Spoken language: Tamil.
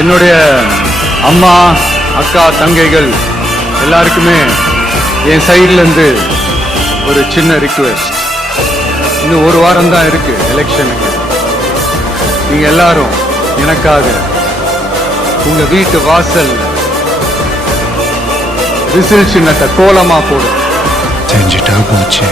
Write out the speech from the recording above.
என்னுடைய அம்மா அக்கா தங்கைகள் எல்லாருக்குமே என் சைட்லேருந்து ஒரு சின்ன ரிக்வெஸ்ட். இன்னும் ஒரு வாரம் தான் இருக்கு எலெக்ஷனுக்கு. நீங்க எல்லாரும் எனக்காக உங்க வீட்டு வாசல் விசில் சின்னத்தை கோலமா போடும். செஞ்சுட்டா போச்சு.